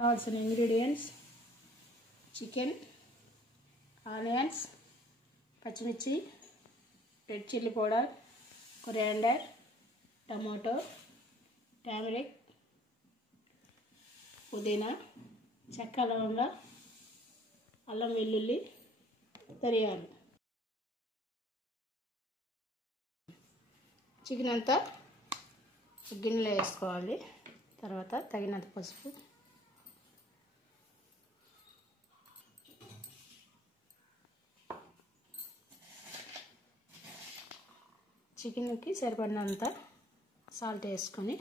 కావాల్సిన ingredients chicken, onions, పచ్చిమిర్చి, red chilli powder, coriander, tomato, turmeric, పుదీనా, చెక్క, లవంగ, అల్లం వెల్లుల్లి, ధనియాలు. చికెన్ అంతా గిన్నెలో వేసుకోవాలి. తర్వాత తగినంత పసుపు, చికెన్కి సరిపడినంత సాల్ట్ వేసుకొని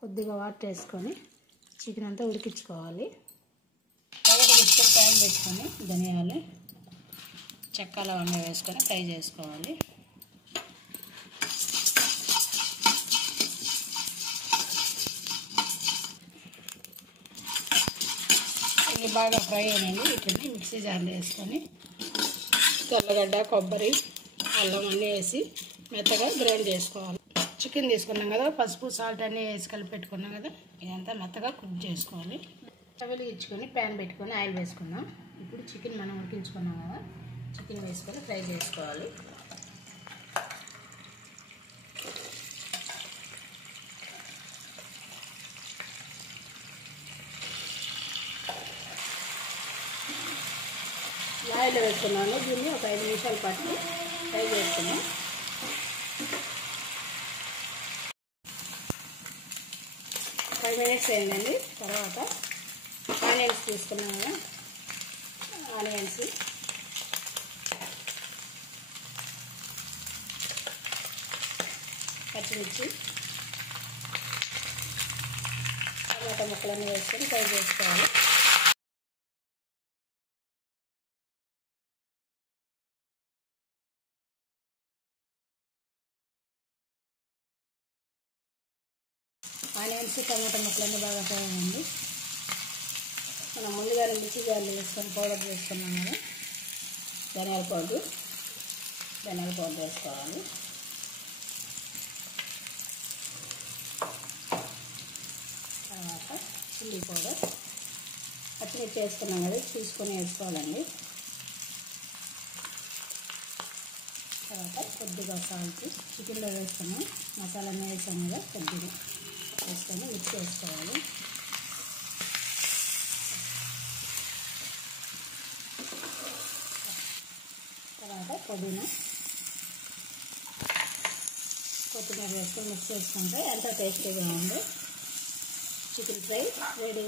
కొద్దిగా వాటర్ వేసుకొని చికెన్ అంతా ఉడికించుకోవాలి. ప్యాన్ పెట్టుకొని ధనియాలు, చెక్క, లవంగా వేసుకొని ఫ్రై చేసుకోవాలి. ఇది బాగా ఫ్రై అయినండి. వీటిని మిక్సీ జార్లో వేసుకొని తెల్లగడ్డ, కొబ్బరి, అల్లం అన్నీ వేసి మెత్తగా గ్రైండ్ చేసుకోవాలి. చికెన్ తీసుకున్నాం కదా, పసుపు, సాల్ట్ అన్నీ వేసి కలిపి పెట్టుకున్నాం కదా, ఇదంతా మెత్తగా కుక్ చేసుకోవాలి. వెలిగించుకొని ప్యాన్ పెట్టుకొని ఆయిల్ వేసుకున్నాం. ఇప్పుడు చికెన్ మనం ఉడికించుకున్నాం కదా, చికెన్ వేసుకొని ఫ్రై చేసుకోవాలి. ఆయిల్ వేసుకున్నాను. దీన్ని ఒక 5 నిమిషాల పాటు ఫ్రై చేసుకున్నాం. 5 మినిట్స్ అయిందండి. తర్వాత ఆనియన్స్ తీసుకున్నాం కదా, ఆనియన్స్, పచ్చిమిర్చి, టమాటా ముక్కలన్నీ వేసుకొని ఫ్రై చేసుకోవాలి. ఆనియన్స్, టమాటా ముక్కలన్నీ బాగా ఫ్రై అయ్యింది. మనం ముందుగానే మిక్సీ జార్లో వేసుకొని పౌడర్ చేసుకున్నాం కదా, ధనియాల పౌడర్ వేసుకోవాలి. తర్వాత చిల్లీ పౌడర్, పచ్చిమిర్చి వేసుకున్నాం కదా, చూసుకొని వేసుకోవాలండి. తర్వాత కొద్దిగా సాల్ట్, చికెన్లో వేసుకున్నాం, మసాలాన్ని వేసాం కదా, కొద్దిగా వేసుకొని మిక్స్ చేసుకోవాలి. తర్వాత పుదీనా, కొత్తిమీర వేసుకొని మిక్స్ చేసుకుంటే ఎంతో టేస్టీగా ఉంది. Chicken fry ready.